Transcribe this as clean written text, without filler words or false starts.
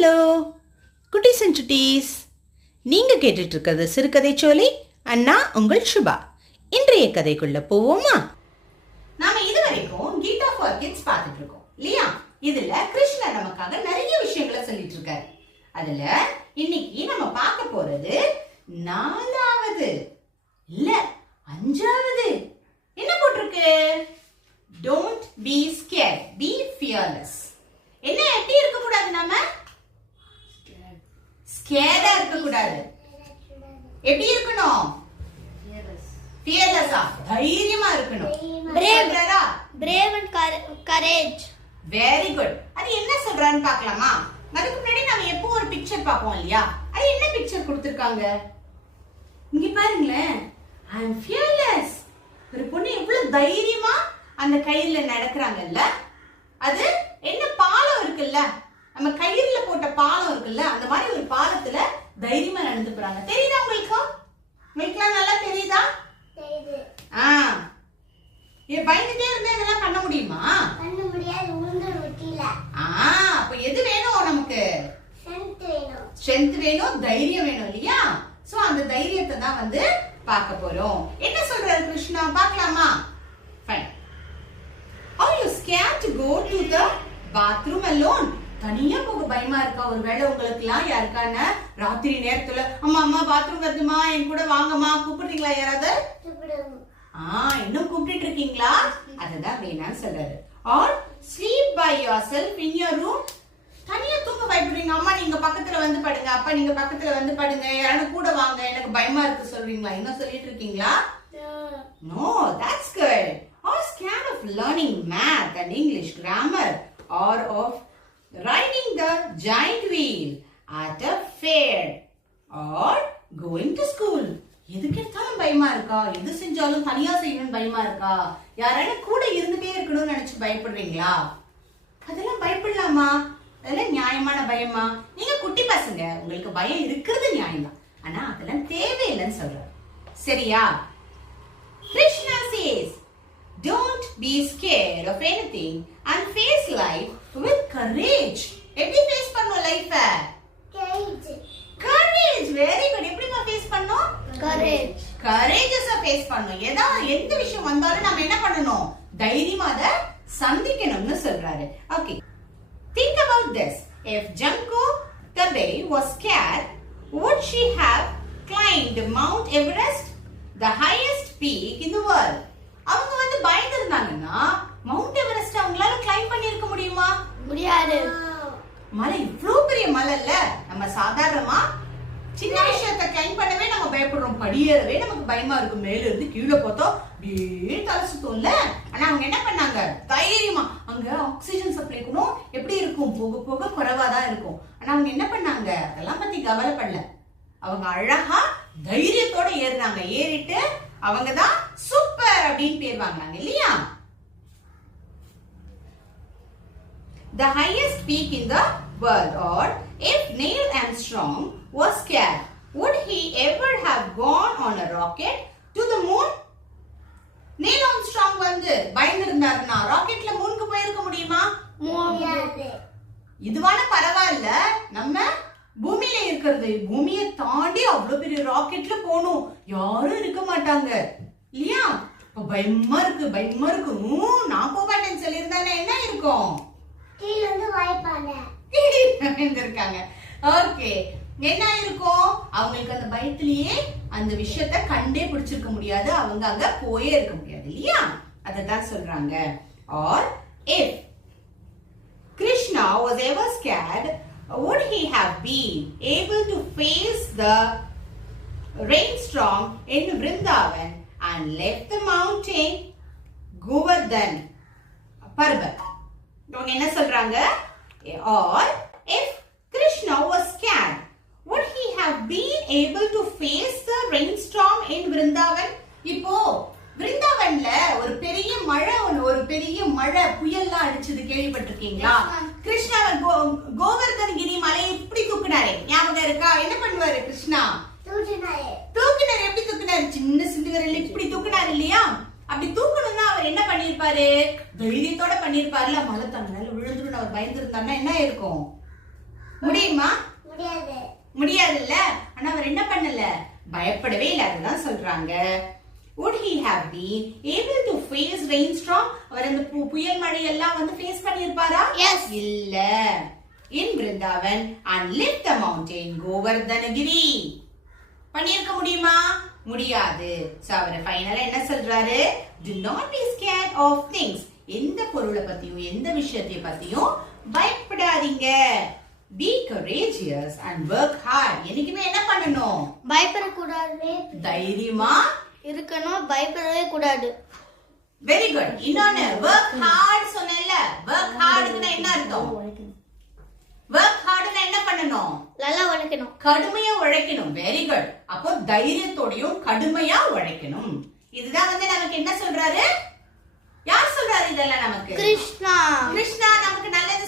Hello குட்டீஸ் and சுட்டீஸ், நீங்கள் கேட்டுட்டு இருக்கிறது சிறுகதை சோலை. அண்ணா உங்கள் சுபா. இன்றைய கதைக்குள்ள போவோமா? நாம இதுவரைக்கும் கீதா ஃபார் கிட்ஸ் பார்த்துட்டு இருக்கோம் இல்லையா? இதுல கிருஷ்ணர் நமக்காக நிறைய விஷயங்களை சொல்லிட்டு இருக்காரு. அதுல இன்னைக்கு நம்ம பார்க்க போறது 4வது இல்ல 5வது. என்ன போட்டிருக்கு? Don't be scared, be fearless. என்ன எப்படி இருக்க கூடாது? நாம ஸ்கேர்டா இருக்க கூடாது. எப்படி இருக்கணும்? fearless. தைரியமா இருக்கணும். brave and courage. Very good. அது என்ன சொல்றான்னு பார்க்கலாமா? அதுக்கு முன்னாடி நாம எப்போ ஒரு பிக்சர் பார்ப்போம் இல்லையா? அது என்ன பிக்சர் கொடுத்திருக்காங்க? இங்க பாருங்களேன். I am fearless. ஒரு பொண்ணு எவ்வளவு தைரியமா அந்த கயிறுல நடக்கறாங்கல்ல? அது என்ன பாலம் இருக்குல்ல, நம்ம கயிறுல போட்ட பாலம் இருக்குல்ல, அந்த மாதிரி ஒரு பாலத்துல தைரியமா நடந்து போறாங்க. தெரியுதா உங்களுக்கு? உங்களுக்குலாம் நல்லா தெரியுதா? தெரியுது. பயந்துட்டே இருந்தா இதெல்லாம் பண்ண முடியுமா? பண்ண முடியாது. உளுந்து ரொட்டில. அப்ப எது வேணும் நமக்கு? ஸ்ட்ரெngth வேணும், தைரியம் வேணும் இல்லையா? சோ அந்த தைரியத்தை தான் வந்து பார்க்க போறோம். என்ன சொல்றாரு கிருஷ்ணா? பார்க்கலாமா? Fine. Are you scared to go to the bathroom alone? தனியா போக பயமா இருக்கா? ஒருவேளை உங்களுக்கு எல்லாம் யாருக்கான ராத்திரி நேரத்துல அம்மா பாத்ரூம் வருதுமா, என் கூட வாங்கம்மா கூப்பிடுறீங்களா? யாராவது இன்னும் கூப்பிட்டு இருக்கீங்களா? அதுதான் வேணான்னு சொல்றாரு. Or sleep by yourself in your room. தனியா தூங்க பயப்படுறீங்க, அம்மா நீங்க பக்கத்துல வந்து படுங்க, அப்பா நீங்க பக்கத்துல வந்து படுங்க, யாரும் கூட வாங்க, எனக்கு பயமா இருக்கு சொல்றீங்களா? என்ன சொல்லிட்டு இருக்கீங்களா? No, that's good. Or scared of learning math and English grammar, or of riding the giant wheel at a fair, or going to school. எதுக்கு எடுத்தாலும் பயமா இருக்கா? எது செஞ்சாலும் தனியா செய்யணும்னு பயமா இருக்கா? யாராலும் கூட இருந்துட்டே இருக்கணும்னு நினைச்சு பயப்படுறீங்களா? அதெல்லாம் பயப்படலாமா? அதெல்லாம் நியாயமான பயமா? நீங்க குட்டி பசங்க, உங்களுக்கு பயம் இருக்கிறது நியாயம்தான், ஆனா அதெல்லாம் தேவையில்லைன்னு சொல்றாரு. சரியா? Krishna says, don't be scared of anything and face life with courage. எப்படி ஃபேஸ் பண்ணனும் லைஃப? courage. very good. எப்படிமா ஃபேஸ் பண்ணனும்? courageous-ஆ ஃபேஸ் பண்ணனும். எந்த விஷயம் வந்தாலும் நாம என்ன பண்ணனும்? தைரியமா அத சந்திக்கணும்னு சொல்றாரு. Okay, think about this. If Janko Tabei was scared, would she have climbed Mount Everest, the highest peak in the world? அவங்க வந்து பயந்துருந்தாங்கன்னா மவுண்ட் எவரெஸ்ட் அவங்களால கிளைம் பண்ணி இருக்க முடியுமா? முடியாது. மலை இவ்வளவு பெரிய மலை இல்ல, நம்ம சாதாரணமா சின்ன விஷயத்தை கிளைம் பண்ணவே நம்ம பயப்படுறோம், படியேறவே நமக்கு பயமா இருக்கும். மேல இருந்து கீழே பார்த்தோம் அப்படியே தலை சுத்தம்ல. ஆனா அவங்க என்ன பண்ணாங்க? தைரியமா, அங்க ஆக்சிஜன் சப்ளை கூட எப்படி இருக்கும்? போக போக குறைவாதான் இருக்கும். ஆனா அவங்க என்ன பண்ணாங்க? அதெல்லாம் பத்தி கவலைப்படல. அவங்க அழகா தைரியத்தோட ஏறினாங்க. ஏறிட்டு அவங்கதான் சூப்பர் அப்படின்னு பேர் வாங்கினாங்க இல்லையா? The highest peak in the world. Or if Neil Armstrong was scared, would he ever have gone on a rocket to the moon? Neil Armstrong வந்து பயந்திருந்தாருன்னா ராக்கெட்ல மூனுக்கு போயிருக்க முடியுமா? முடியாது. இதுவான பரவாயில்ல, நம்ம பூமியில இருக்கிறது, பூமியை தாண்டி அவ்வளவு பெரிய ராக்கெட்ல போகணும், யாரும் இருக்க மாட்டாங்க இல்லையா? பயமா இருக்கு. நான் போக மாட்டேன்னு சொல்லியிருந்தானே என்ன இருக்கும்? இருக்காங்க. ஓகே, என்ன இருக்கும்? அவங்களுக்கு அந்த பயத்திலேயே அந்த விஷயத்தை கண்டே பிடிச்சிருக்க முடியாது, அவங்க அங்க போயே இருக்க முடியாது இல்லையா? அததான் சொல்றாங்க. Or if Krishna was ever scared, would he have been able to face the rainstorm in Vrindavan and left the mountain Govardhan Parbat? அவங்க என்ன சொல்றாங்க? Or if Krishna was scared, would he have been able to face the rainstorm in Vrindavan? இப்போ விருந்தாவன்ல ஒரு பெரிய மழை புயல்லாம் அடிச்சது கேள்விப்பட்டிருக்கீங்களா? கிருஷ்ணாவன் கோவர்தனகிரி மலையை இப்படி தூக்குனாரு, ஞாபகம் இருக்கா? என்ன பண்ணுவாரு கிருஷ்ணா? தூக்குனாரு. எப்படி தூக்குனாரு? சின்ன சிண்டு விரல் இப்படி தூக்குனாரு இல்லையா? அப்படி தூக்கணும்னா அவர் என்ன பண்ணிருப்பாரு? தைரியத்தோட பண்ணிருப்பாருல. மலை தன்னால விழுந்துரும் அவர் பயந்துருந்தாருன்னா என்ன இருக்கும்? முடியுமா? முடியாது. முடியாதுல்ல. ஆனா அவர் என்ன பண்ணல? பயப்படவே இல்ல. அதுதான் சொல்றாங்க. Would he have been able to face rainstorm? அவர் அந்த புயல் மழை எல்லாம் வந்து ஃபேஸ் பண்ணிருப்பாரா? Yes. இல்ல. In Vrindavan and lift the mountain Govardhanagiri. பண்ணிருக்க முடியுமா? முடியாது. சோ அவர் ஃபைனலா என்ன சொல்றாரு? Do not be scared of things. எந்த பொருளை பத்தியும் எந்த விஷயத்தை பத்தியும் பயப்படாதீங்க. Be courageous and work hard. என்னைக்குமே என்ன பண்ணணும்? பயப்படக்கூடாது. தைரியமா இருக்கணும், பயப்படவே கூடாது. Very good. இன்னொன்னு work hard சொன்னேன்ல. work hardனா என்ன அர்த்தம்? work hardனா என்ன பண்ணணும்? நல்லா உழைக்கணும். கடுமையா உழைக்கணும். Very good. அப்போ தைரியத்தோடையும் கடுமையா உழைக்கணும். இதுதான் வந்து நமக்கு என்ன சொல்றாரு? யார் சொல்றாரு இதெல்லாம் நமக்கு? கிருஷ்ணா. கிருஷ்ணா நமக்கு நல்லது